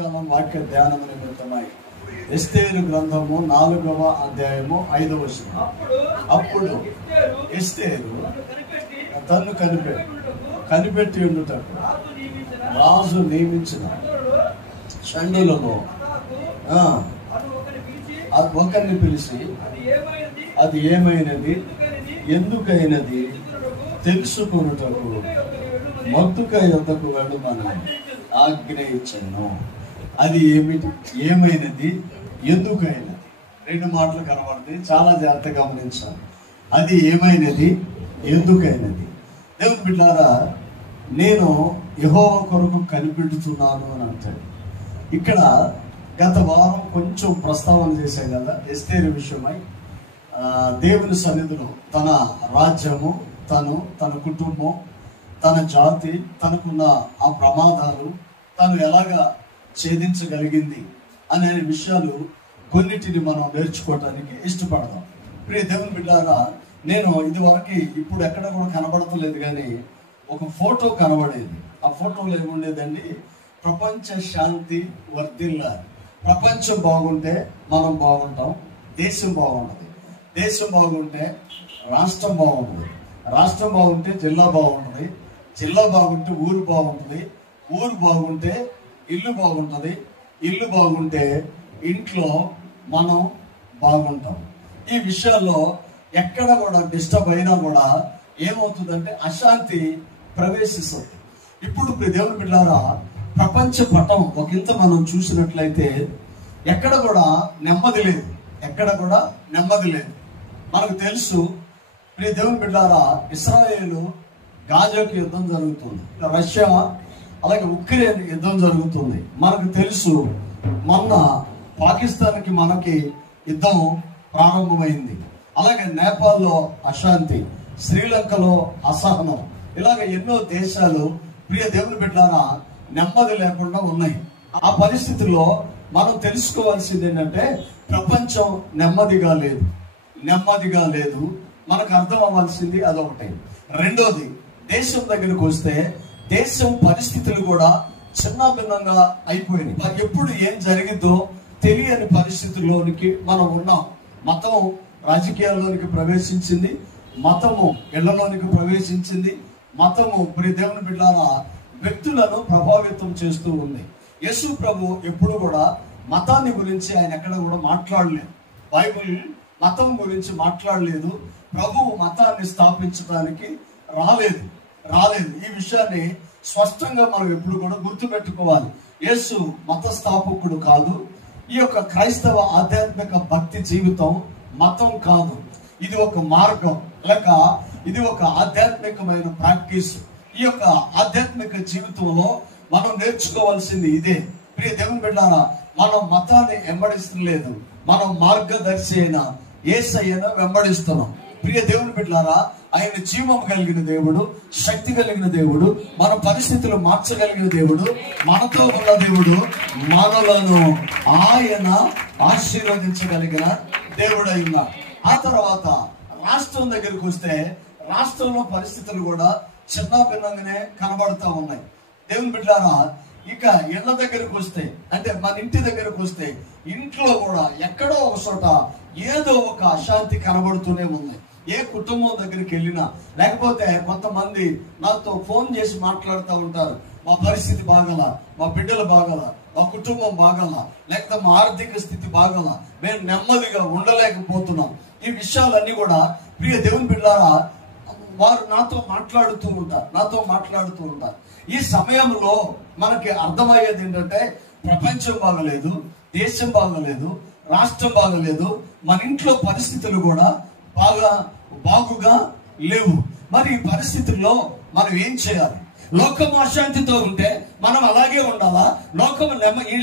ఉదయకాలం వాక్య ధ్యానము నిమిత్తమై ఎస్తేరు గ్రంథము 4వ అధ్యాయము 5వ వచనం. అప్పుడు ఎస్తేరు తన్ను కనిపెట్టి ఉండుటకు రాజు నియమించిన షండులలో ఒకరిని పిలిచి అది ఏమైనది ఎందుకైనది తెలుసుకొనుటకు మద్దుకై యొద్దకు వెళ్ళమని ఆజ్ఞ ఇచ్చాను. అది ఏమైనది ఎందుకైనది 2 మాటలు కనబడుతుంది, చాలా జాగ్రత్తగా గమనించాలి. అది ఏమైనది ఎందుకైనది. దేవుని బిడ్డలారా, నేను యెహోవా కొరకు కనిపెడుతున్నాను అని అంటాడు. ఇక్కడ గత వారం కొంచెం ప్రస్తావన చేశాం కదా ఎస్తేరు విషయమై. దేవుని సన్నిధిలో తన రాజ్యము, తన కుటుంబం, తన జాతి, తనకున్న ఆ ప్రమాదాలు తను ఎలాగా ఛేదించగలిగింది అనే విషయాలు కొన్నిటిని మనం నేర్చుకోవడానికి ఇష్టపడదాం. ప్రియ దేవుని బిడ్డారా, నేను ఇదివరకు ఇప్పుడు ఎక్కడ కూడా కనబడతలేదు కానీ ఒక ఫోటో కనబడేది. ఆ ఫోటోలో ఏముండేదండి, ప్రపంచ శాంతి వర్ధిల్లాలి. ప్రపంచం బాగుంటే మనం బాగుంటాం, దేశం బాగుంటుంది. దేశం బాగుంటే రాష్ట్రం బాగుంటుంది, రాష్ట్రం బాగుంటే జిల్లా బాగుంటుంది, జిల్లా బాగుంటే ఊరు బాగుంటుంది, ఊరు బాగుంటే ఇల్లు బాగుంటుంది, ఇల్లు బాగుంటే ఇంట్లో మనం బాగుంటాం. ఈ విషయాల్లో ఎక్కడ కూడా డిస్టర్బ్ అయినా కూడా ఏమవుతుందంటే అశాంతి ప్రవేశిస్తుంది. ఇప్పుడు దేవుని బిడ్డలారా, ప్రపంచ పటం ఒకంత మనం చూసినట్లయితే ఎక్కడ కూడా నెమ్మది లేదు, ఎక్కడ కూడా నెమ్మది లేదు. మనకు తెలుసు ప్రియ దేవుని బిడ్డలారా, ఇస్రాయేలు గాజాకి యుద్ధం జరుగుతుంది, రష్యా అలాగే ఉక్రెయిన్ యుద్ధం జరుగుతుంది. మనకు తెలుసు మొన్న పాకిస్తాన్కి మనకి యుద్ధం ప్రారంభమైంది. అలాగే నేపాల్లో అశాంతి, శ్రీలంకలో అసహనం, ఇలాగ ఎన్నో దేశాలు ప్రియ దేవుని బిడ్డలారా నెమ్మది లేకుండా ఉన్నాయి. ఆ పరిస్థితుల్లో మనం తెలుసుకోవాల్సింది ఏంటంటే ప్రపంచం నెమ్మదిగా లేదు, నెమ్మదిగా లేదు. మనకు అర్థం అవ్వాల్సింది అదొకటి. రెండోది, దేశం దగ్గరకు వస్తే దేశం పరిస్థితులు కూడా చిన్న భిన్నంగా అయిపోయినాయి. ఎప్పుడు ఏం జరిగిందో తెలియని పరిస్థితుల్లోనికి మనం ఉన్నాం. మతం రాజకీయాల్లోనికి ప్రవేశించింది, మతము ఇళ్లలోనికి ప్రవేశించింది, మతము ప్రియ దేవుని బిడ్డలారా వ్యక్తులను ప్రభావితం చేస్తూ ఉంది. యేసు ప్రభు ఎప్పుడు కూడా మతాన్ని గురించి ఆయన ఎక్కడ కూడా మాట్లాడలేదు. బైబిల్ మతం గురించి మాట్లాడలేదు. ప్రభువు మతాన్ని స్థాపించడానికి రాలేదు. ఈ విషయాన్ని స్పష్టంగా మనం ఎప్పుడు కూడా గుర్తుపెట్టుకోవాలి. యేసు మత స్థాపకుడు కాదు. ఈ యొక్క క్రైస్తవ ఆధ్యాత్మిక భక్తి జీవితం మతం కాదు, ఇది ఒక మార్గం, లేక ఇది ఒక ఆధ్యాత్మికమైన ప్రాక్టీస్. ఈ యొక్క ఆధ్యాత్మిక జీవితంలో మనం నేర్చుకోవాల్సింది ఇదే. ప్రియ దేవుని బిడ్డలారా, మనం మతాన్ని వెంబడిస్తలేదు, మనం మార్గదర్శి అయిన యేసయ్యను వెంబడిస్తున్నాం. ప్రియ దేవుని బిడ్డలారా, ఆయన జీవం కలిగిన దేవుడు, శక్తి కలిగిన దేవుడు, మన పరిస్థితులు మార్చగలిగిన దేవుడు, మనతో ఉన్న దేవుడు, మనలను ఆయన ఆశీర్వదించగలిగిన దేవుడు అయినా. ఆ తర్వాత రాష్ట్రం దగ్గరికి వస్తే రాష్ట్రంలో పరిస్థితులు కూడా చిన్న భిన్నంగానే కనబడతా ఉన్నాయి. దేవుని బిడ్డలారా, ఇక ఇళ్ల దగ్గరకు వస్తే, అంటే మన ఇంటి దగ్గరకు వస్తే ఇంట్లో కూడా ఎక్కడో ఒక చోట ఏదో ఒక అశాంతి కనబడుతూనే ఉంది. ఏ కుటుంబం దగ్గరికి వెళ్ళినా, లేకపోతే కొంతమంది నాతో ఫోన్ చేసి మాట్లాడుతూ ఉంటారు, మా పరిస్థితి బాగలా, మా బిడ్డలు బాగలా, మా కుటుంబం బాగలా, లేకపోతే మా ఆర్థిక స్థితి బాగలా, మేము నెమ్మదిగా ఉండలేకపోతున్నాం. ఈ విషయాలన్నీ కూడా ప్రియ దేవుని బిడ్డలారా వారు నాతో మాట్లాడుతూ ఉంటారు. ఈ సమయంలో మనకి అర్థమయ్యేది ఏంటంటే ప్రపంచం బాగలేదు, దేశం బాగలేదు, రాష్ట్రం బాగలేదు, మన ఇంట్లో పరిస్థితులు కూడా బాగుగా లేవు. మరి ఈ పరిస్థితుల్లో మనం ఏం చేయాలి? లోకం అశాంతితో ఉంటే మనం అలాగే ఉండాలా? లోకం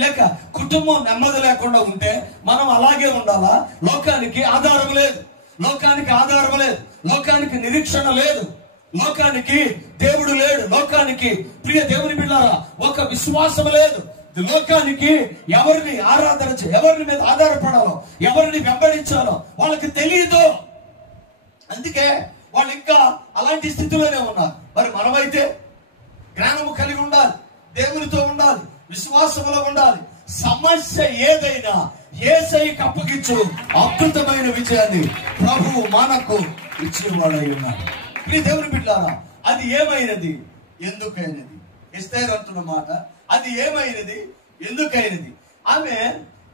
లేక కుటుంబం నెమ్మది లేకుండా ఉంటే మనం అలాగే ఉండాలా? లోకానికి ఆధారం లేదు, లోకానికి నిరీక్షణ లేదు, లోకానికి దేవుడు లేడు, లోకానికి ప్రియ దేవుని బిడ్డలారా ఒక విశ్వాసం లేదు. లోకానికి ఎవరిని ఎవరి మీద ఆధారపడాలో, ఎవరిని వెంబడించాలో వాళ్ళకి తెలియదు. అందుకే వాళ్ళు ఇంకా అలాంటి స్థితిలోనే ఉన్నారు. మరి మనమైతే జ్ఞానము కలిగి ఉండాలి, దేవునితో ఉండాలి, విశ్వాసములో ఉండాలి, సమస్య ఏదైనా యేసయ్యకి అప్పగించు, అద్భుతమైన విజయాన్ని ప్రభువు మనకు ఇచ్చేవాడై ఉన్నాడు. ఈ దేవుని బిడ్డలారా, అది ఏమైనది, ఎందుకైనది? ఎస్తేర్ అంటున్న మాట, అది ఏమైనది, ఎందుకైనది. ఆమె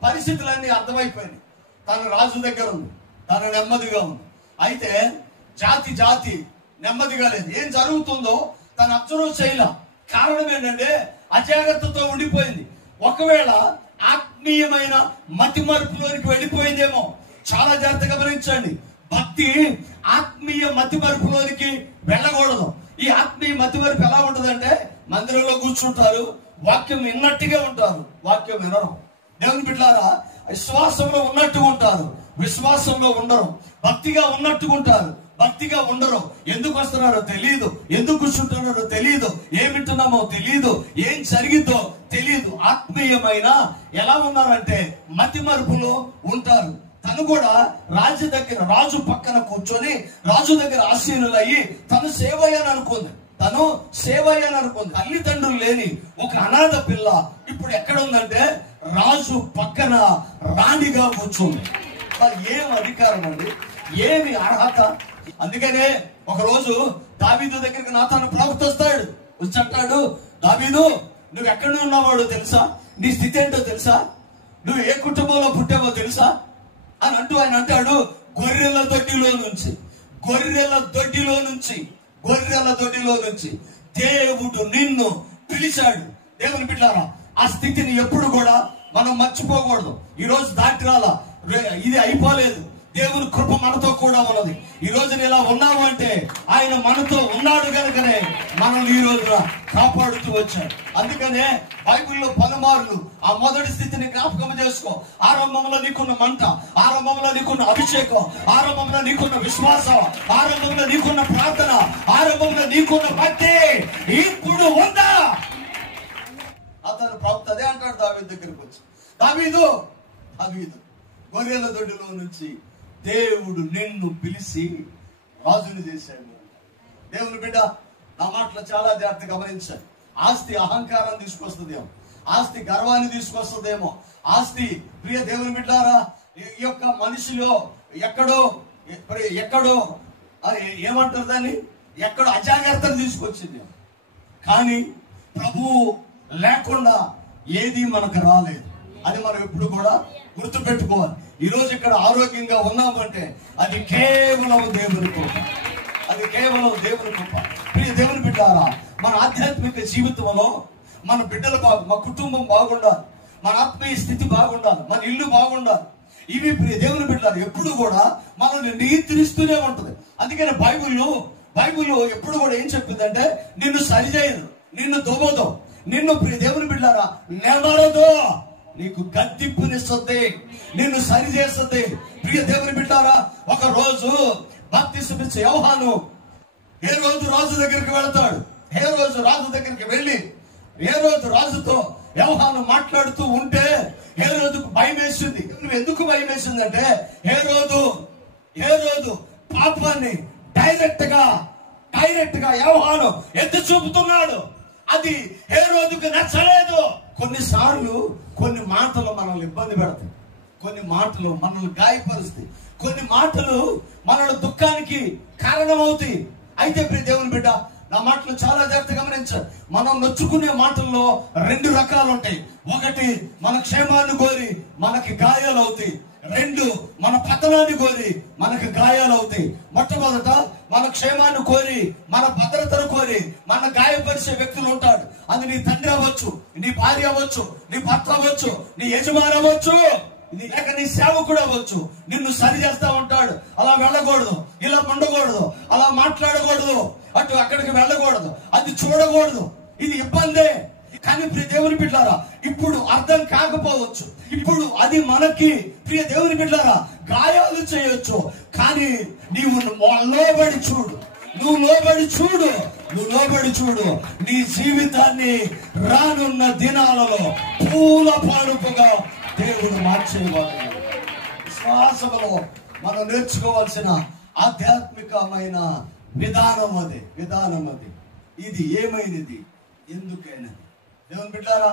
పరిస్థితులన్నీ అర్థమైపోయినాయి. తన రాజు దగ్గర ఉంది, తన నెమ్మదిగా ఉంది. అయితే జాతి నెమ్మదిగా లేదు. ఏం జరుగుతుందో తన అబ్జర్వ్ చేయలే. కారణం ఏంటంటే అజాగ్రత్తతో ఉండిపోయింది. ఒకవేళ ఆత్మీయమైన మతి మరుపులోనికి వెళ్ళిపోయిందేమో. చాలా జాగ్రత్తగా గమనించండి. భక్తి ఆత్మీయ మతి మరుపులోనికి వెళ్ళకూడదు. ఈ ఆత్మీయ మతి మరుపు ఎలా ఉంటుందంటే, మందిరంలో కూర్చుంటారు, వాక్యం విన్నట్టుగా ఉంటారు, వాక్యం వినరు. దేవుని బిడ్డలారా, విశ్వాసంలో ఉన్నట్టు ఉంటారు, విశ్వాసంలో ఉండరు. భక్తిగా ఉన్నట్టు ఉంటారు, భక్తిగా ఉండరు. ఎందుకు వస్తున్నారో తెలియదు, ఎందుకు కూర్చుంటున్నారో తెలియదు, ఏమింటున్నామో తెలియదు, ఏం జరిగిందో తెలియదు. ఆత్మీయమైన ఎలా ఉన్నారంటే మతి మరుపులో ఉంటారు. తను కూడా రాజు పక్కన కూర్చొని రాజు దగ్గర ఆశీనులయ్యి తను సేవయ్యాను అనుకుంది. తల్లిదండ్రులు లేని ఒక అనాథ పిల్ల ఇప్పుడు ఎక్కడ ఉందంటే రాజు పక్కన రాణిగా కూర్చుంది. ఏం అధికారం అండి, ఏమి అర్హత! అందుకనే ఒకరోజు దావీదు దగ్గరికి నాతాను ప్రవక్త వస్తాడు, వచ్చి అంటాడు, దావీదు నువ్వు ఎక్కడ ఉన్నవాడో తెలుసా, నీ స్థితి ఏంటో తెలుసా, నువ్వు ఏ కుటుంబంలో పుట్టావో తెలుసా అని ఆయన అంటాడు, గొర్రెల దొడ్డిలో నుంచి దేవుడు నిన్ను పిలిచాడు. దేవుని బిడ్డలారా, ఆ స్థితిని ఎప్పుడు కూడా మనం మర్చిపోకూడదు. ఈ రోజు దాటి రాలా, ఇది అయిపోలేదు. దేవుని కృప మనతో కూడా ఉన్నది. ఈ రోజున ఇలా ఉన్నాము అంటే ఆయన మనతో ఉన్నాడు కనుకనే మనల్ని ఈ రోజున కాపాడుతూ వచ్చాడు. అందుకనే బైబిల్లో పలుమార్లు ఆ మొదటి స్థితిని జ్ఞాపకం చేసుకో. ఆరంభంలో నీకున్న మంట, ఆరంభంలో నీకున్న అభిషేకం, ఆరంభంలో నీకున్న విశ్వాసం, ఆరంభంలో నీకున్న ప్రార్థన, ఆరంభంలో నీకున్న భక్తి ఇప్పుడు ఉందా? అతను ప్రవక్త అదే అంటాడు దావీదు దగ్గరికి వచ్చి, దావీదు గొర్రెల దొడ్డిలో నుంచి దేవుడు నిన్ను పిలిచి రాజుని చేశాడు. దేవుని బిడ్డ, నా మాటలు చాలా జాగ్రత్తగా గమనించాలి. ఆస్తి అహంకారం తీసుకొస్తుందేమో, ఆస్తి గర్వాన్ని తీసుకొస్తుందేమో. ఆస్తి ప్రియ దేవుని బిడ్డారా, ఈ యొక్క మనిషిలో ఎక్కడో ఏమంటారు దాన్ని, ఎక్కడో అజాగ్రత్తను తీసుకొచ్చింది. కానీ ప్రభువు లేకుండా ఏది మనకు రాలేదు. అది మనం ఎప్పుడు కూడా గుర్తు పెట్టుకోవాలి. ఈ రోజు ఇక్కడ ఆరోగ్యంగా ఉన్నామంటే అది కేవలం దేవుని కృప, ప్రియ దేవుని బిడ్డారా, మన ఆధ్యాత్మిక జీవితంలో మన బిడ్డలు మా కుటుంబం బాగుండాలి, మన ఆత్మీయ స్థితి బాగుండాలి, మన ఇల్లు బాగుండాలి. ఇవి ప్రియ దేవుని బిడ్డలు ఎప్పుడు కూడా మనల్ని నియంత్రిస్తూనే ఉంటది. అందుకని బైబిల్లో ఎప్పుడు కూడా ఏం చెప్పిందంటే, నిన్ను సరిచేయదు, నిన్ను దువ్వదు, నిన్ను ప్రియ దేవుని బిడ్డారా నెమరదు, నీకు గద్దింపునిస్తుంది, నిన్ను సరి చేస్తుంది. ప్రియ దేవుని బిడ్డారా, ఒక రోజు బాప్తిసమిచ్చే యోహాను హేరోదు రాజు దగ్గరికి వెళతాడు. రాజు దగ్గరికి వెళ్ళి రాజుతో యోహాను మాట్లాడుతూ ఉంటే హేరోదుకు భయం వేసింది. ఎందుకు భయం వేసిందంటే, హేరోదు పాపాన్ని డైరెక్ట్ గా యోహాను ఎత్తి చూపుతున్నాడు. అది హేరోదుకు నచ్చలేదు. కొన్నిసార్లు కొన్ని మాటలు మనల్ని ఇబ్బంది పెడతాయి, కొన్ని మాటలు మనల్ని గాయపరుస్తాయి, కొన్ని మాటలు మనల్ని దుఃఖానికి కారణమవుతాయి. అయితే ప్రియ దేవుని బిడ్డ, నా మాటలు చాలా జాగ్రత్తగా గమనించాలి. మనం నొచ్చుకునే మాటల్లో 2 రకాలు ఉంటాయి. ఒకటి మన క్షేమాన్ని కోరి మనకి గాయాలు అవుతాయి, 2 మన పతనాన్ని కోరి మనకు గాయాలు అవుతాయి. మొట్టమొదట మన క్షేమాన్ని కోరి, మన భద్రతను కోరి మన గాయపరిచే వ్యక్తులు ఉంటాడు. అది నీ తండ్రి అవ్వచ్చు, నీ భార్య అవ్వచ్చు, నీ భర్త అవ్వచ్చు, నీ యజమాని అవ్వచ్చు, లేక నీ సేవకుడు అవ్వచ్చు. నిన్ను సరి చేస్తా ఉంటాడు. అలా వెళ్ళకూడదు, ఇలా ఉండకూడదు, అలా మాట్లాడకూడదు, అక్కడికి వెళ్ళకూడదు, అది చూడకూడదు. ఇది ఇబ్బందే. కానీ ప్రియ దేవుని బిడ్డలారా, ఇప్పుడు అర్థం కాకపోవచ్చు, ఇప్పుడు అది మనకి ప్రియ దేవుని బిడ్డలారా గాయాలు చేయొచ్చు. కానీ నీవు లోబడి చూడు, నీ జీవితాన్ని రానున్న దినాలలో పూల పాడుపుగా దేవుడు మార్చేవాడు. విశ్వాసములో మనం నేర్చుకోవాల్సిన ఆధ్యాత్మికమైన విధానం అది. ఇది ఏమైనది, ఎందుకైనది. దేవుని బిడ్డారా,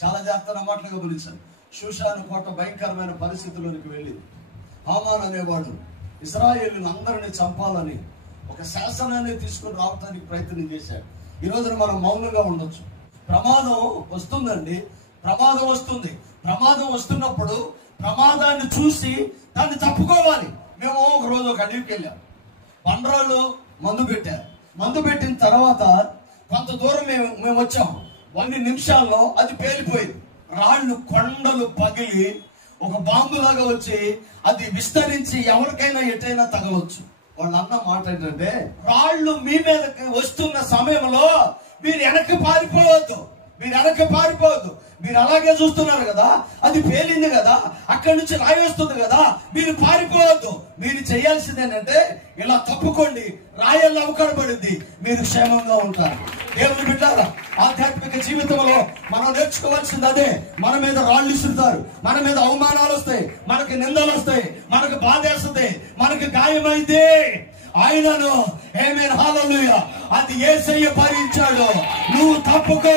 చాలా జాగ్రత్త మాటలు గమనించాను. షూషాను కోట భయంకరమైన పరిస్థితుల్లోనికి వెళ్ళింది. హామాన్ అనేవాడు ఇశ్రాయేలును అందరినీ చంపాలని ఒక శాసనాన్ని తీసుకొని రావడానికి ప్రయత్నం చేశాడు. ఈ రోజున మనం మౌనంగా ఉండొచ్చు. ప్రమాదం వస్తుందండి, ప్రమాదం వస్తుంది. ప్రమాదం వస్తున్నప్పుడు ప్రమాదాన్ని చూసి దాన్ని తప్పుకోవాలి. మేము ఒక రోజు ఒక అడవికి వెళ్ళాం. బండరాళ్ళు మందు పెట్టారు. మందు పెట్టిన తర్వాత కొంత దూరం మేము వచ్చాము. 2 నిమిషాల్లో అది పేలిపోయింది. రాళ్ళు కొండలు పగిలి ఒక బాంబులాగా వచ్చి అది విస్తరించి ఎవరికైనా ఎటైనా తగలవచ్చు. వాళ్ళు అన్న మాట ఏంటంటే, రాళ్ళు మీ మీదకి వస్తున్న సమయంలో మీరు వెనక్కి పారిపోవద్దు, మీరు అలాగే చూస్తున్నారు కదా, అది పేలింది కదా, అక్కడి నుంచి రాయి వస్తుంది కదా, మీరు పారిపోవద్దు. మీరు చేయాల్సింది ఏంటంటే ఇలా తప్పుకోండి, రాయల్లో అవకడబడింది, మీరు క్షేమంగా ఉంటారు. దేవుని బిడ్డలారా, ఆధ్యాత్మిక జీవితంలో మనం నేర్చుకోవాల్సింది అదే. మన మీద రాళ్ళు ఇస్తుంటారు, మన మీద అవమానాలు వస్తాయి, మనకి నిందలు వస్తాయి, మనకు బాధేస్తుంది, మనకి గాయమైతే ఆయనను ఆమేన్ హల్లెలూయా అది యేసయ్య భరించాడు. నువ్వు తప్పుకో,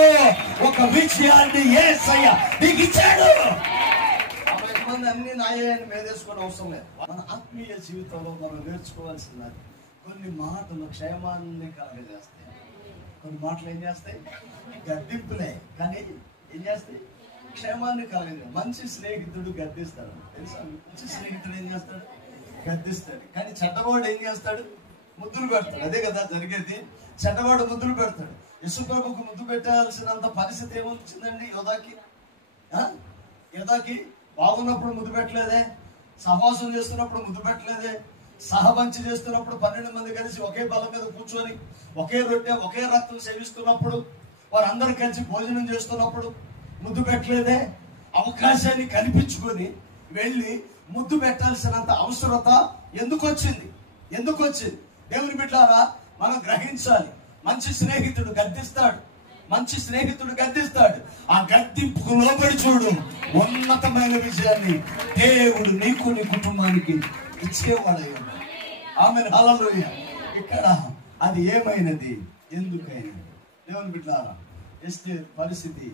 ఒక విజయాన్ని యేసయ్య నీకు ఇచ్చాడు. అన్ని నాయని మీదేసుకునే అవసరం లేదు. మన ఆత్మీయ జీవితంలో మనం నేర్చుకోవాల్సింది కొన్ని మాటలు క్షేమాన్ని కలగజేస్తాయి, కొన్ని మాటలు ఏం చేస్తాయి, గద్దింపులే, కానీ ఏం చేస్తాయి, క్షేమాన్ని కలగజేస్తాయి. మంచి స్నేహితుడు గద్దిస్తాడు, తెలుసా? మంచి స్నేహితుడు ఏం చేస్తాడు, గద్దిస్తాడు. కానీ చెడ్డవాడు ఏం చేస్తాడు, ముద్దులు పెడతాడు. అదే కదా జరిగేది. చెడ్డవాడు ముద్దులు పెడతాడు. యేసుప్రభుకు ముద్దు పెట్టాల్సినంత పరిస్థితి ఏమొచ్చిందండి యోధాకి? బాగున్నప్పుడు ముద్దు పెట్టలేదే, సహవాసం చేస్తున్నప్పుడు ముద్దు పెట్టలేదే, సహబంచి చేస్తున్నప్పుడు 12 మంది కలిసి ఒకే బల్ల మీద కూర్చొని ఒకే రొట్టె ఒకే రక్తం సేవిస్తున్నప్పుడు వారందరూ కలిసి భోజనం చేస్తున్నప్పుడు ముద్దు పెట్టలేదే. అవకాశాన్ని కల్పించుకొని వెళ్ళి ముద్దు పెట్టాల్సినంత అవసరత ఎందుకు వచ్చింది? దేవుని బిడ్డలారా, మనం గ్రహించాలి. మంచి స్నేహితుడు గద్దిస్తాడు. ఆ గద్దింపుకు లోబడి చూడు, ఉన్నతమైన విజయాన్ని దేవుడు నీకు నీ కుటుంబానికి ఇచ్చేవాడు. ఆమేన్ హల్లెలూయా. ఇక్కడ అది ఏమైనది, ఎందుకైనది? దేవుని బిడ్డలారా, ఎస్తేరు పరిస్థితి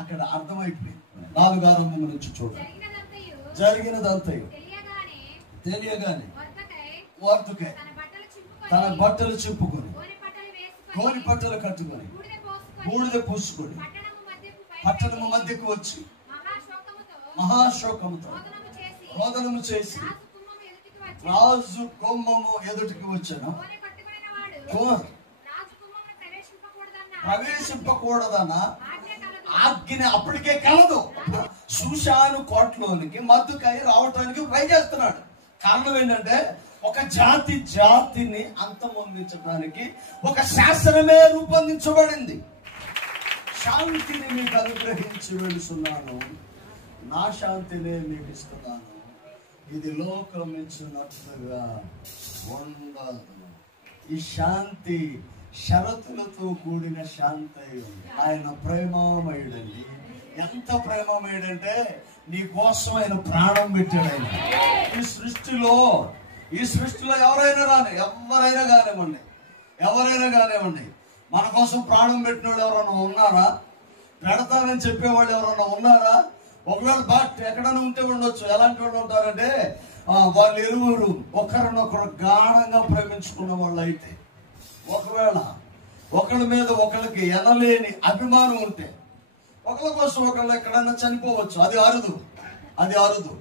అక్కడ అర్థమైపోయింది. 4వ అధ్యాయం నుంచి చూడండి. జరిగినదంతయు తెలియగానే వర్తకై తన బట్టలు చింపుకొని గోని బట్టలు కట్టుకొని బూడిద పూసుకొని పట్టణము మధ్యకు వచ్చి మహాశోకముతో రోదనము చేసి రాజు కొమ్మము ఎదుటికి వచ్చాను. ప్రవేశింపకూడదన్న ఆజ్ఞ అప్పటికే కలదు. షూషాను కోటలోనికి మద్దుకై రావటానికి ట్రై చేస్తున్నాడు. కారణం ఏంటంటే, ఒక జాతిని అంతమొందించడానికి ఒక శాసనమే రూపొందించబడింది. శాంతిని మీకు అనుగ్రహించి వెళుతున్నాను, నా శాంతినే మీకు ఇస్తున్నాను, ఇది లోకం ఇచ్చినట్లుగా ఉండదు. ఈ శాంతి షరతులతో కూడిన శాంతి. ఆయన ప్రేమమయుడండి. ఎంత ప్రేమమయుడంటే, నీ కోసం ఆయన ప్రాణం పెట్టాడు. ఆయన ఈ సృష్టిలో ఎవరైనా కానివ్వండి, మన కోసం ప్రాణం పెట్టిన వాళ్ళు ఎవరైనా ఉన్నారా? పెడతానని చెప్పేవాళ్ళు ఎవరైనా ఉన్నారా? ఒకవేళ ఎక్కడైనా ఉంటే ఉండొచ్చు. ఎలాంటి వాళ్ళు ఉంటారంటే, వాళ్ళు ఇరువురు ఒకరినొకరు గాఢంగా ప్రేమించుకున్న వాళ్ళు అయితే, ఒకవేళ ఒకళ్ళ మీద ఒకళ్ళకి ఎనలేని అభిమానం ఉంటే, ఒకళ్ళ కోసం ఒకళ్ళు ఎక్కడన్నా చనిపోవచ్చు. అది అరుదు.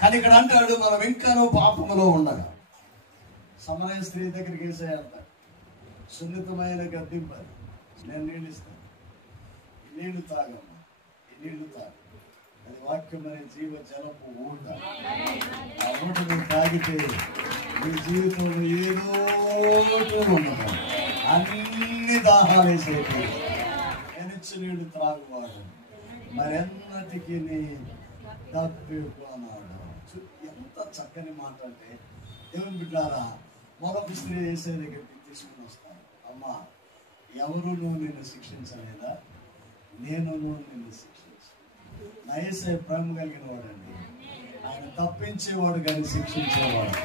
కానీ ఇక్కడ అంటాడు, మనం ఇంకానూ పాపములో ఉండగా. సమరయ స్త్రీ దగ్గరికి వేసేయాలంట, సున్నితమైన గద్దింపని, నేను నీళ్ళు ఇస్తాను, ఈ నీళ్లు తాగమ్మా, ఈ నీళ్లు తాగు, అది వాక్యం అనే జీవ జలపు ఊట. ఆ ఊటను తాగితే నీ జీవితంలో ఏదో ఉండదు, అన్ని దాహాలు వేసేది. ఎనిచ్చి నీళ్లు త్రాగువాడు మరెన్నటికి తప్పిపోనాడు. ఎంత చక్కని మాట అంటే, దేవుని బిడ్డలారా, మరొక స్త్రీ వేసే దగ్గరికి తీసుకుని వస్తాను. అమ్మా, ఎవరు నువ్వు నిన్ను శిక్షించలేదా? నేను నిన్ను శిక్షించు. నా యేసే ప్రేమ కలిగిన వాడండి. ఆయన తప్పించేవాడు కానీ శిక్షించేవాడు.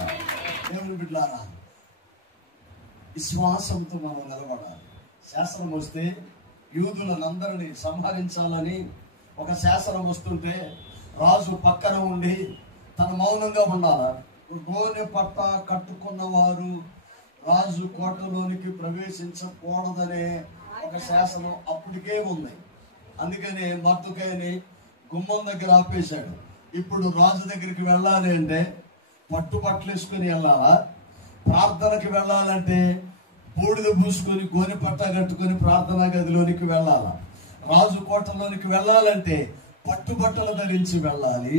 దేవుని బిడ్డలారా, విశ్వాసంతో మనం నిలబడాలి. శాస్త్రం వస్తే యూదులందరినీ సంహరించాలని ఒక శాసనం వస్తుంటే రాజు పక్కన ఉండి తన మౌనంగా ఉండాలా. గోనె పట్ట కట్టుకున్న వారు రాజు కోటలోనికి ప్రవేశించకూడదనే ఒక శాసనం అప్పటికే ఉంది. అందుకని మర్దుకైని గుమ్మం దగ్గర ఆపేశాడు. ఇప్పుడు రాజు దగ్గరికి వెళ్ళాలి అంటే పట్టుబట్టలు వేసుకుని వెళ్ళాలా, ప్రార్థనకి వెళ్ళాలంటే బూడిద పూసుకొని గోనె పట్ట కట్టుకుని ప్రార్థనా గదిలోనికి వెళ్ళాలా, రాజు కోటలోనికి వెళ్ళాలంటే పట్టుబట్టలు ధరించి వెళ్ళాలి,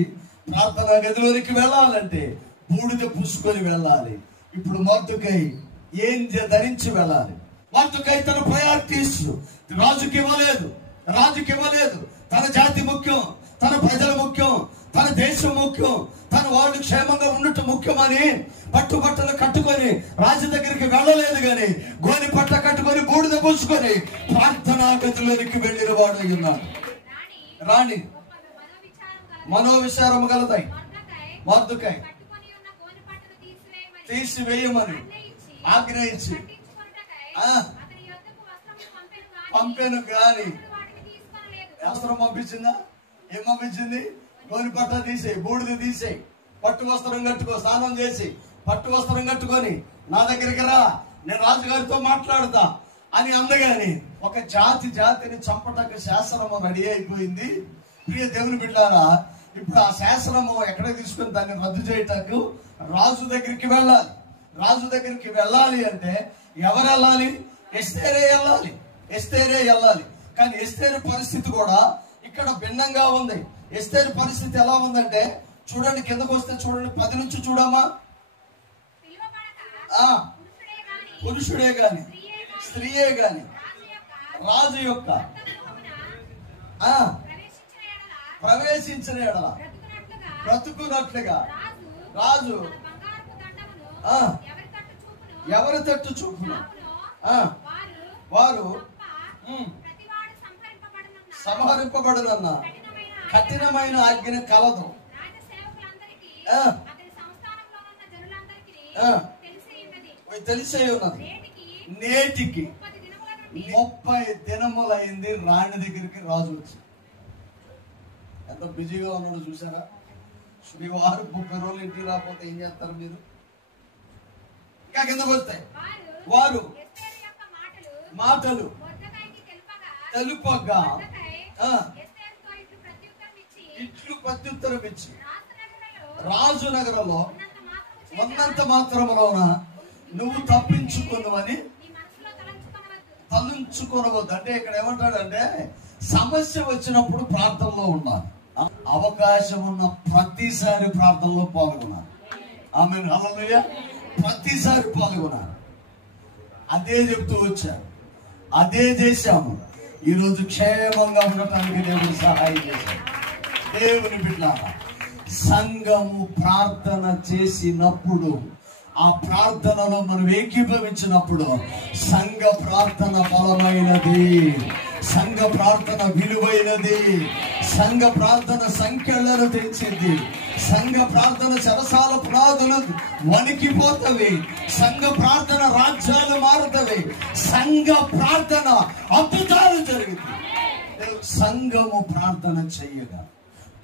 ప్రార్థనా గదిలోనికి వెళ్ళాలంటే బూడిద పూసుకొని వెళ్ళాలి. ఇప్పుడు మర్దుకై ఏం ధరించి వెళ్ళాలి? మర్దుకై తన ప్రయారిటీస్ రాజుకి ఇవ్వలేదు. తన జాతి ముఖ్యం, తన ప్రజలు ముఖ్యం, తన దేశం ముఖ్యం, తన వాళ్ళు క్షేమంగా ఉండటం ముఖ్యమని పట్టుబట్టలు కట్టుకొని రాజు దగ్గరికి వెళ్ళలేదు. కానీ గోని పట్ట కట్టుకొని బూడిద పూసుకొని ప్రార్థనా గదిలోనికి వెళ్ళిన వాడు ఉన్నాడు. రాణి మనోవిచారము గలదై మర్దుకై తీసివేయమని ఆజ్ఞయించి పంపెను. గాని వస్త్రం పంపించిందా? ఏం పంపించింది? గోని పట్ట తీసేయి, బూడిద తీసేయి, పట్టు వస్త్రం కట్టుకో, స్నానం చేసి పట్టు వస్త్రం కట్టుకొని నా దగ్గరికి రా, నేను రాజుగారితో మాట్లాడతా అని అందగాని ఒక జాతిని చంపటకు శాసనము రెడీ అయిపోయింది. ప్రియ దేవుని బిడ్డారా, ఇప్పుడు ఆ శాసనము ఎక్కడ తీసుకుని దాన్ని రద్దు చేయటకు రాజు దగ్గరికి వెళ్ళాలి. రాజు దగ్గరికి వెళ్ళాలి అంటే ఎవరు వెళ్ళాలి? ఎస్తేరే వెళ్ళాలి. కానీ ఎస్తేరు పరిస్థితి కూడా ఇక్కడ భిన్నంగా ఉంది. ఎస్తేరు పరిస్థితి ఎలా ఉందంటే చూడండి, కిందకు వస్తే చూడండి, 10 నుంచి చూడమ్మా. పురుషుడే గాని స్త్రీయే గాని రాజు యొక్క ప్రవేశించిన ఎడల బ్రతుకున్నట్లుగా రాజు ఎవరి తట్టు చూపును వారు సంహరింపబడునన్న కఠినమైన ఆజ్ఞ కలదు. తెలిసే ఉన్నది. నేటికి 30 దినములైంది రాణి దగ్గరికి రాజు వచ్చి. ఎంత బిజీగా ఉన్నాడు చూసారా? మీ వారు 30 రోజులు ఇంటికి రాకపోతే ఏం చేస్తారు మీరు? ఇంకా కిందకు వస్తాయి. వారు మాటలు తెలుపగా ఇట్లు ప్రత్యుత్తరం ఇచ్చి రాజు నగరంలో ఉన్నంత మాత్రములోన నువ్వు తప్పించుకున్నావని తలంచుకోనవద్దు. అంటే ఇక్కడ ఏమంటాడంటే సమస్య వచ్చినప్పుడు ప్రార్థనలో ఉండాలి. అవకాశం ఉన్న ప్రతిసారి ప్రార్థనలో పాల్గొనాలి. ఆమేన్, హల్లెలూయా. ప్రతిసారి పాల్గొనాలి. అదే చెప్తూ వచ్చారు, అదే చేశాము. ఈరోజు క్షేమంగా ఉండటానికి దేవుడు సహాయం చేశాడు. దేవుని బిడ్డలారా, సంఘము ప్రార్థన చేసినప్పుడు, ఆ ప్రార్థనలో మనం ఏకీభవించినప్పుడు సంఘ ప్రార్థన బలమైనది, సంఘ ప్రార్థన విలువైనది, సంఘ ప్రార్థన సంఖ్యలను తెచ్చింది, సంఘ ప్రార్థన చెరసాల పునాదులు వణికిపోతవి, సంఘ ప్రార్థన రాజ్యాలు మారుతవి, సంఘ ప్రార్థన అద్భుతాలు జరుగుతాయి. సంఘము ప్రార్థన చెయ్యగా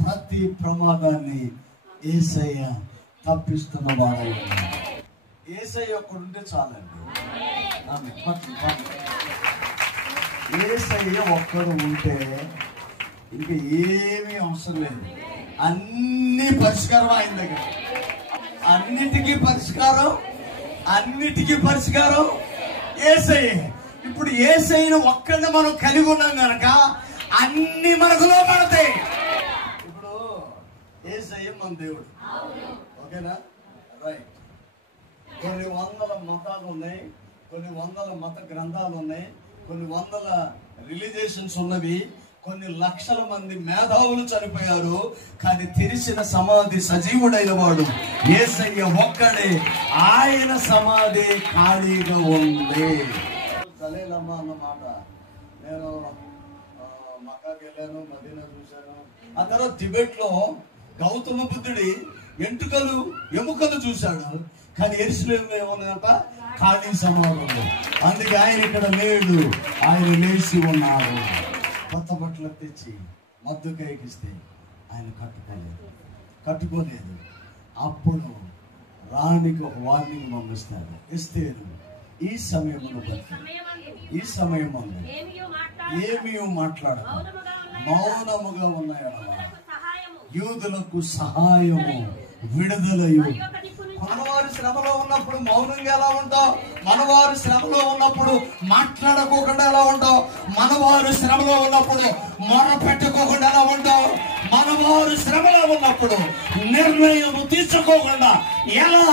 ప్రతి ప్రమాదాన్ని యేసయ్య తప్పిస్తున్న వాడై ఉన్నాడు. యేసయ్య ఒక్కడుంటే చాలండి. యేసయ్య ఒక్కడు ఉంటే ఇంకా ఏమీ అవసరం లేదు. అన్ని పరిష్కారం ఆయన దగ్గర. అన్నిటికీ పరిష్కారం యేసయ్య. ఇప్పుడు యేసయ్యను ఒక్కడిని మనం కలిగి ఉన్నాం కనుక అన్ని మనకు లోపడతాయి. ఇప్పుడు యేసయ్య మన దేవుడు, ఓకేనా? రైట్. కొన్ని వందల మతాలు ఉన్నాయి, కొన్ని వందల మత గ్రంథాలు ఉన్నాయి, కొన్ని వందల రిలీజియన్స్ ఉన్నవి, కొన్ని లక్షల మంది మేధావులు చనిపోయారు. కానీ తెరిచిన సమాధి సజీవుడైన వాడు యేసయ్య ఒక్కడే. ఆయన సమాధి ఖాళీగా ఉంది. సలేలమ్మ అన్నమాట. నేను మక్కాకి వెళ్ళాను, మదీనా చూశాను. ఆ తర్వాత టిబెట్ లో గౌతమ బుద్ధుడి ఎముకలు చూశాడు. కానీ యెరూషలేములో ఏమన్నాడంట? ఖాళీ సమాధి. అందుకే ఆయన ఇక్కడ లేడు, ఆయన లేచి ఉన్నాడు. కొత్త బట్టలు తెచ్చి మొర్దెకైకి ఇస్తే ఆయన కట్టుకోలేదు. అప్పుడు రాణికి ఒక వార్నింగ్ పంపిస్తాడు. ఎస్తేరు ఈ సమయంలో ఏమీ మాట్లాడదు, మౌనముగా ఉన్న ఎడల యూదులకు సహాయము విడుదలయు. మనవారు శ్రమలో ఉన్నప్పుడు మౌనంగా ఎలా ఉంటావు? మనవారు శ్రమలో ఉన్నప్పుడు మాట్లాడుకోకుండా ఎలా ఉంటావు? మనవారు శ్రమలో ఉన్నప్పుడు మొర పెట్టుకోకుండా ఎలా ఉంటావు? మనవారు శ్రమలో ఉన్నప్పుడు నిర్ణయం తీసుకోకుండా ఎలా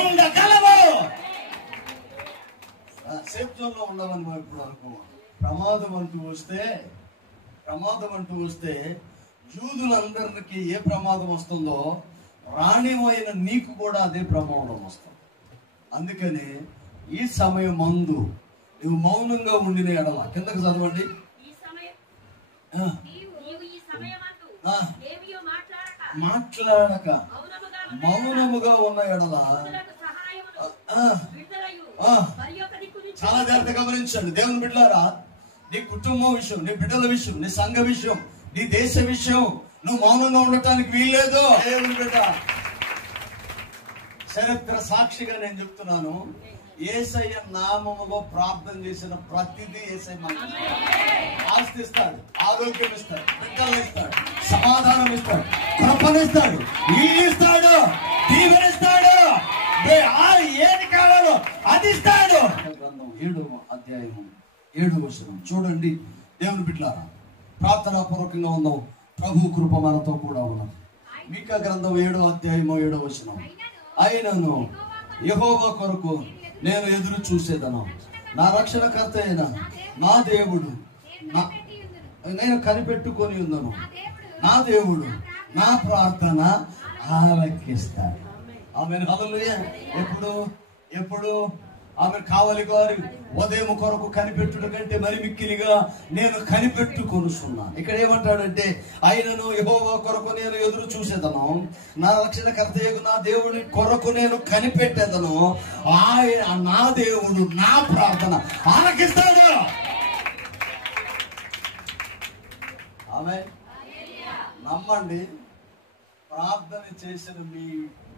ఉండగలవు? సేఫ్ జోన్ లో ఉండవని ఇప్పుడు అనుకో. ప్రమాదం అంటూ వస్తే యూదులందరికీ ఏ ప్రమాదం వస్తుందో రాణివైన నీకు కూడా అదే ప్రమాదం వస్తుంది. అందుకని ఈ సమయం మందు నువ్వు మౌనంగా ఉండిన ఎడల, కిందకు చదవండి, మాట్లాడక మౌనముగా ఉన్న ఎడల. చాలా జాగ్రత్తగా గమనించండి దేవుని బిడ్డలారా. నీ కుటుంబం విషయం, నీ బిడ్డల విషయం, నీ సంఘ విషయం, నీ దేశ విషయం నువ్వు మౌనంగా ఉండటానికి వీల్లేదు. దేవుని బిడ్డ, చరిత్ర సాక్షిగా నేను చెప్తున్నాను, యేసయ్య నామములో ప్రార్థన చేసిన ప్రతిదీ యేసయ్య మనకి ఆస్తి ఇస్తాడు, ఆరోగ్యం ఇస్తాడు, బిడ్డలు ఇస్తాడు, సమాధానం ఇస్తాడు, కృపనిస్తాడు, ఇల్లు ఇస్తాడు, దీవెనిస్తాడు, ఏది కావాలో అది ఇస్తాడు. గ్రంథం 7వ అధ్యాయం 7వ వచనం చూడండి దేవుని బిడ్డలారా. ప్రార్థనా పూర్వకంగా ఉందాం. ప్రభు కృప మనతో కూడా ఉన్నది. మీకా గ్రంథం 7వ అధ్యాయం 7వ వచనం. అయినను యెహోవా కొరకు నేను ఎదురు చూసేదను, నా రక్షణకర్త అయిన నా దేవుడు నేను కనిపెట్టుకొని ఉన్నాను, నా దేవుడు నా ప్రార్థన ఆలకిస్తాడు. ఆమె హల్లెలూయా. ఎప్పుడు ఆమె కావలి గారు ఉదయం కొరకు కనిపెట్టుట కంటే మరి మిక్కిలిగా నేను కనిపెట్టుకొనుచున్నాను. ఇక్కడ ఏమంటాడంటే, ఆయనను యెహోవా కొరకు నేను ఎదురు చూసేదను, నా రక్షణకర్త నా దేవుడి కొరకు నేను కనిపెట్టేదను, ఆయన నా దేవుడు నా ప్రార్థన ఆలకిస్తాడు. ఆమె నమ్మండి, ప్రార్థన చేసిన మీ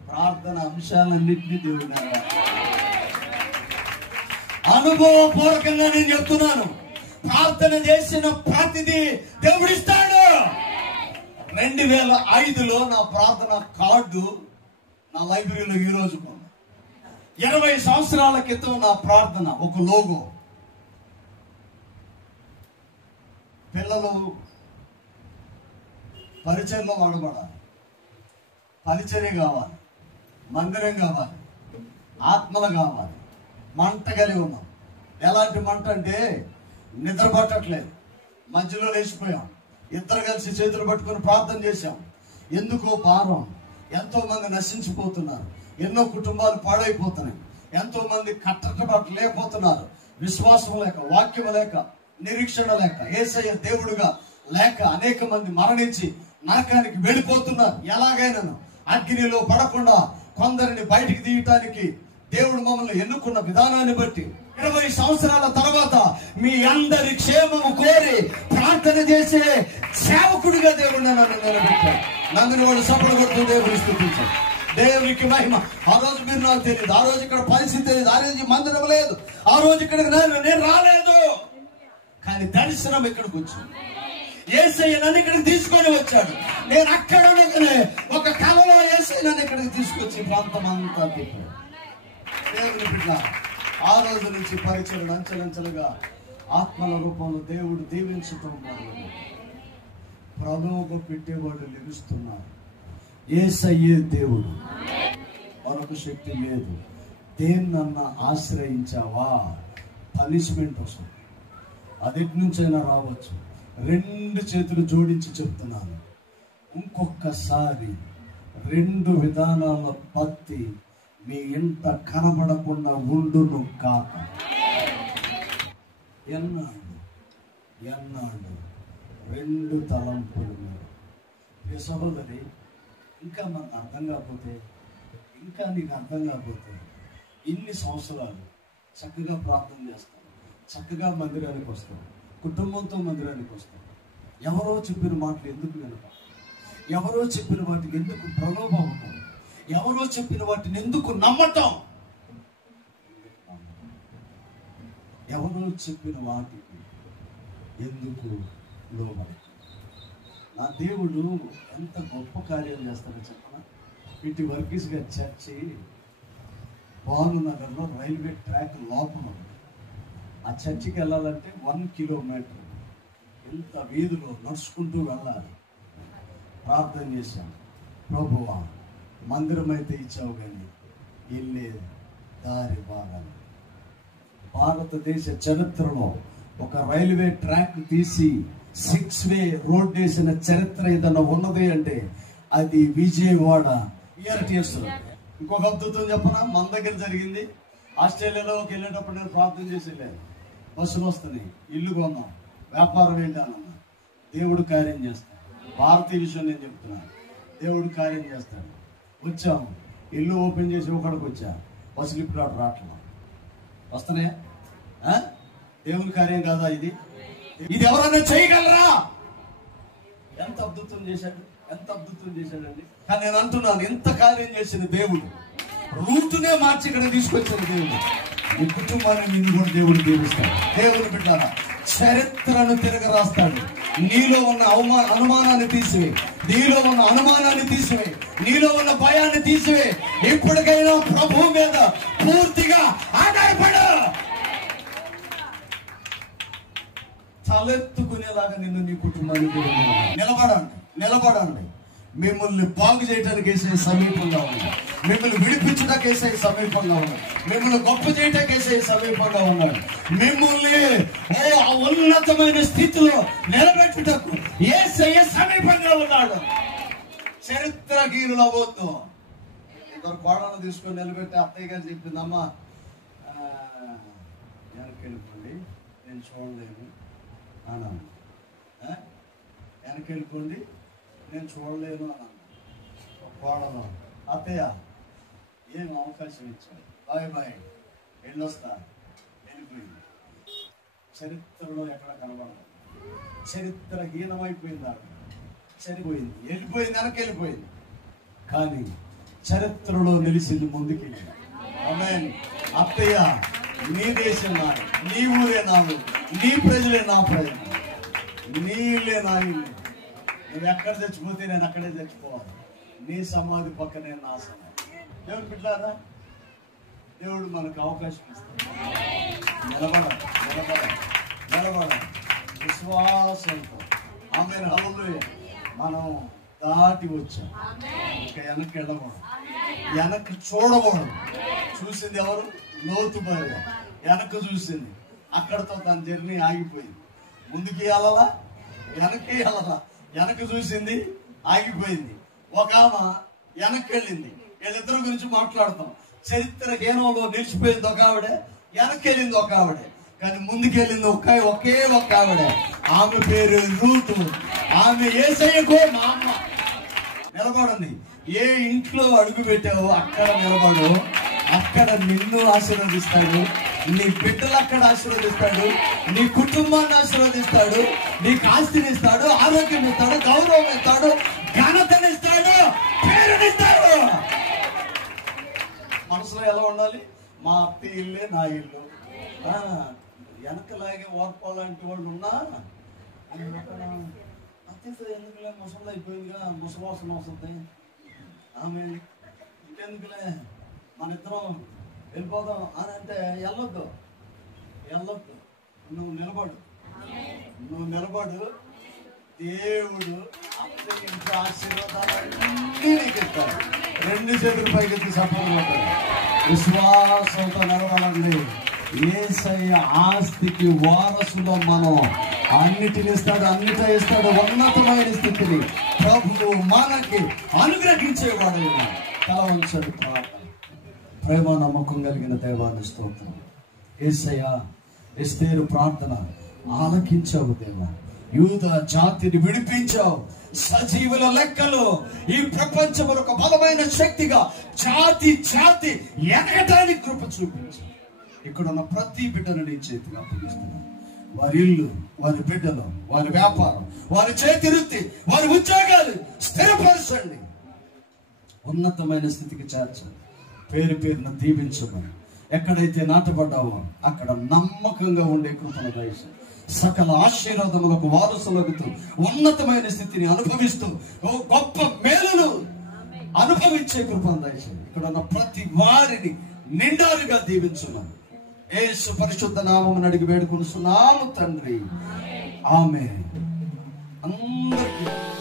ప్రార్థన అంశాలన్నింటినీ దేవుడు అనుభవపూర్వకంగా నేను చెప్తున్నాను, ప్రార్థన చేసిన ప్రతిదీ దేవుడిస్తాడు. 2005లో నా ప్రార్థన కార్డు నా లైబ్రరీలో ఈ రోజు 20 సంవత్సరాల క్రితం నా ప్రార్థన ఒక లోగో. పిల్లలు పరిచయంలో వాడబడాలి, పరిచర్య కావాలి, మందిరం కావాలి, ఆత్మలు కావాలి. మంట కలిగి ఉన్నాం. ఎలాంటి మంట అంటే నిద్ర పట్టట్లేదు, మధ్యలో లేచిపోయాం, ఇద్దరు కలిసి చేతులు పట్టుకొని ప్రార్థన చేశాం. ఎందుకో భారం, ఎంతో మంది నశించిపోతున్నారు, ఎన్నో కుటుంబాలు పాడైపోతున్నాయి, ఎంతో మంది కట్టబట్టలేకపోతున్నారు, విశ్వాసం లేక, వాక్యం లేక, నిరీక్షణ లేక, యేసయ్య దేవుడుగా లేక అనేక మంది మరణించి నరకానికి వెళ్ళిపోతున్నారు. ఎలాగైనా అగ్నిలో పడకుండా కొందరిని బయటికి తీయటానికి దేవుడు మమ్మల్ని ఎన్నుకున్న విధానాన్ని బట్టి 20 సంవత్సరాల తర్వాత మీ అందరి క్షేమము కోరి ప్రార్థన చేసే సేవకుడిగా దేవుడు నన్ను నిలబెట్టాడు. నన్ను వాడు సపోర్ట్ కొడుతూ దేవుని స్తుతించాడు. దేవునికి మహిమ. ఆ రోజు మీరు నాకు తెలియదు, ఆ రోజు ఇక్కడ పరిస్థితి తెలియదు, ఆ రోజు మందిరం లేదు, ఆ రోజు ఇక్కడికి నేను రాలేదు, కానీ దర్శనం ఇక్కడికి వచ్చింది. యేసయ్య నన్ను ఇక్కడికి తీసుకొని వచ్చాడు. నేను అక్కడ ఉండగానే ఒక కలలో యేసయ్య నన్ను ఇక్కడికి తీసుకొచ్చి ప్రాంతం అంతా తిప్పాడు. దేవుని బిడ్డ, ఆ రోజు నుంచి పరిచయం అంచెలంచెలుగా ఆత్మల రూపంలో దేవుడు దీవించటం ప్రలోభ పెట్టేవాడు లభిస్తున్నారు. యేసయ్యే దేవుడు, మరొక శక్తి లేదు. దేన్నన్నా ఆశ్రయించావా పనిష్మెంట్ వస్తుంది, అది నుంచైనా రావచ్చు. 2 చేతులు జోడించి చెప్తున్నాను, ఇంకొకసారి 2 విధానాల భక్తి మీ ఇంట కనబడకుండా ఉండును కాక. ఎన్నాడు 2 తలంపులు. ఏ సహోదరి, ఇంకా మనకు అర్థం కాకపోతే, ఇంకా నీకు అర్థం కాకపోతే, ఇన్ని సంవత్సరాలు చక్కగా ప్రార్థన చేస్తాం, చక్కగా మందిరానికి వస్తాం, కుటుంబంతో మందిరానికి వస్తాం, ఎవరో చెప్పిన మాటలు ఎందుకు వినడం, ఎవరో చెప్పిన వాటికి ఎందుకు ప్రలోభం అవ్వటం, ఎవరో చెప్పిన వాటిని ఎందుకు నమ్మటం, ఎవరో చెప్పిన వాటికి ఎందుకు లోబడటం. నా దేవుడు ఎంత గొప్ప కార్యాలు చేస్తాడో చెప్పనా. ఇటు వర్గీస్ గారి చర్చి భానునగర్లో రైల్వే ట్రాక్ లోపల ఉంది. ఆ చర్చికి వెళ్ళాలంటే 1 కిలోమీటర్ ఎంత వీధిలో నడుచుకుంటూ వెళ్ళాలి. ప్రార్థన చేశాను, ప్రభువా మందిరం అయితే ఇచ్చావు కానీ వెళ్ళే దారి బాగాలి. భారతదేశ చరిత్రలో ఒక రైల్వే ట్రాక్ తీసి 6 వే రోడ్ వేసిన చరిత్ర ఏదన్నా ఉన్నది అంటే అది విజయవాడ ERTS. ఇంకొక అద్భుతం చెప్పనా, మన దగ్గర జరిగింది. ఆస్ట్రేలియాలోకి వెళ్ళేటప్పుడు నేను ప్రార్థన చేసి వెళ్ళాను. బస్సులు వస్తున్నాయి, ఇల్లు కొన్నాం, వ్యాపారం ఏంటన్నా. దేవుడు కార్యం చేస్తాడు. భారతీయ విషయం నేను చెప్తున్నాను, దేవుడు కార్యం చేస్తాడు. వచ్చాము, ఇల్లు ఓపెన్ చేసి ఒకడికి వచ్చా, బస్సులు ఇప్పుడు రావట్లేదు. వస్తున్నాయా? దేవుని కార్యం కాదా ఇది? ఇది ఎవరైనా చేయగలరా? ఎంత అద్భుతం చేశాడు, ఎంత అద్భుతం చేశాడండి. కానీ నేను అంటున్నాను, ఎంత కార్యం చేసిన దేవుడు, రూటునే మార్చి ఇక్కడ తీసుకొచ్చిన దేవుడు. నీ కుటుంబాన్ని నిన్ను కూడా దేవుడు దీవిస్తాడు. దేవుని బిడ్డారా, చరిత్రను తిరగరాస్తాడు. నీలో ఉన్న అనుమానాన్ని తీసివే, నీలో ఉన్న అనుమానాన్ని తీసివే, నీలో ఉన్న భయాన్ని తీసివే. ఎప్పటికైనా ప్రభువు మీద పూర్తిగా ఆధారపడు. తలెత్తుకునేలాగా నిన్ను నీ కుటుంబాన్ని నిలబడండి. మిమ్మల్ని బాగు చేయడానికి వేసే సమీపంగా ఉంది, మిమ్మల్ని విడిపించడానికి వేసే సమీపంగా ఉన్నాడు, మిమ్మల్ని గొప్ప చేయడానికి వేసే సమీపంగా ఉన్నాడు, మిమ్మల్ని ఉన్నతమైన స్థితిలో నిలబెట్టుటకు యేసయ్య సమీపంగా ఉన్నాడు. చరిత్రహీనులు అవ్వద్దు. ఇద్దరు కోడలను తీసుకొని నిలబెట్టి అత్తయ్య గారు చెప్పింది, అమ్మ వెనక్కి వెళ్ళిపోండి, నేను చూడలేను అన్నాను. వెనక్కి వెళ్ళిపోండి, నేను చూడలేను అన్నాను. కోడలు, అత్తయ్య ఏం అవకాశం ఇచ్చాడు, బాయ్ వెళ్ళొస్తా, వెళ్ళిపోయింది. చరిత్రలో ఎక్కడ కనబడదు, చరిత్రహీనమైపోయింది. చనిపోయింది, వెళ్ళిపోయింది, వెనక్కి వెళ్ళిపోయింది. కానీ చరిత్రలో నిలిచింది, ముందుకెళ్ళి. ఆమేన్. అత్తయ్య నీ దేశం నాది, నీ ఊరే నాది, నీ ప్రజలే నా ప్రజలు, నీ ఇల్లే నా ఇల్లు. నువ్వు ఎక్కడ చచ్చిపోతే నేను అక్కడే చచ్చిపోవాలి. నీ సమాధి పక్కనే నా సమాధి. దేవుడు బిడ్డలారా, దేవుడు మనకు అవకాశం ఇస్తాడు. నిలబడాలి విశ్వాసంతో. ఆమేన్, హల్లెలూయా. మనం దాటి వచ్చాం, ఇంకా వెనక్కి వెళ్ళకూడదు, వెనక్కి చూడకూడదు. చూసింది ఎవరు? లోతు భార్య వెనక్కి చూసింది, అక్కడతో తన జర్నీ ఆగిపోయింది. ముందుకి వెళ్ళాలా, వెనక్కి వెళ్ళాలా? వెనక్కి చూసింది, ఆగిపోయింది. ఒక ఆమె వెనక్కి వెళ్ళింది. వీళ్ళిద్దరి గురించి మాట్లాడతాం. చరిత్ర హీనంలో నిలిచిపోయింది ఒక ఆవిడే, వెనక్కి వెళ్ళింది ఒక ఆవిడే. కానీ ముందుకెళ్ళింది ఒకే ఒక ఆవిడే. ఆమె పేరు రూతు. ఆమె యేసయ్యకు మా అమ్మ. నిలబడండి. ఏ ఇంట్లో అడుగు పెట్టావో అక్కడ నిలబడు. అక్కడ నిన్ను ఆశీర్వదిస్తాడు, నీ బిడ్డలు అక్కడ ఆశీర్వదిస్తాడు, నీ కుటుంబాన్ని ఆశీర్వదిస్తాడు, నీకు ఆస్తిని ఇస్తాడు, ఆరోగ్యం ఇస్తాడు, గౌరవం ఇస్తాడు, ఘనతనిస్తాడు, పేరునిస్తాడు. మనసులో ఎలా ఉండాలి? మా అత్త ఇల్లే నా ఇల్లు. వెనకలాగే ఓర్పాలంటే వాళ్ళు ఉన్నా అత్తితో ఎందుకులే, ముసలి అయిపోయిందిగా, ముసలివాసన వస్తుంది. ఆమె ఇంకెందుకులే, మన ఇద్దరం వెళ్ళిపోదాం అని అంటే వెళ్ళొద్దు. నువ్వు నిలబడు. దేవుడు ఇంట్లో ఆశీర్వాదాలన్నీ నీకు ఇస్తాడు. 2 చేతుల పైకి సఫలం. విశ్వాసంతో నిలబడండి. యేసయ్య ఆస్తికి వారసులో మనం అన్నిటిని ఇస్తాడు, అన్నిటా ఇస్తాడు. ఉన్నతమైన స్థితిని ప్రభువు మనకి అనుగ్రహించేవాడు. కలవంచడు ప్రార్థన. ప్రేమ నమ్మకం కలిగిన దేవాన్ని స్తోత్రం. యేసయ్య ఎస్తేరు ప్రార్థన ఆలకించావు దేవా. యూద జాతిని విడిపించావు. సజీవుల లెక్కలో ఈ ప్రపంచంలో ఒక బలమైన శక్తిగా జాతి ఎదగటానికి కృప చూపించు. ఇక్కడ ఉన్న ప్రతి బిడ్డను నీ చేతికి అప్పగిస్తున్నాను. వారి ఇల్లు, వారి బిడ్డలు, వారి వ్యాపారం, వారి చేతి వృత్తి, వారి ఉద్యోగాలు స్థిరపరచండి. ఉన్నతమైన స్థితికి చేర్చండి. పేరు పేరున దీవించమని. ఎక్కడైతే నాటపడ్డావో అక్కడ నమ్మకంగా ఉండే కృపను దయచేయండి. సకల ఆశీర్వాదములకు వారసులగుతూ ఉన్నతమైన స్థితిని అనుభవిస్తూ గొప్ప మేలును అనుభవించే కృపను దయచేయండి. ఇక్కడ ఉన్న ప్రతి వారిని నిండారుగా దీవించమని యేసు పరిశుద్ధ నామమున అడిగి వేడుకొనుచున్నాము తండ్రి. ఆమేన్. అందరికీ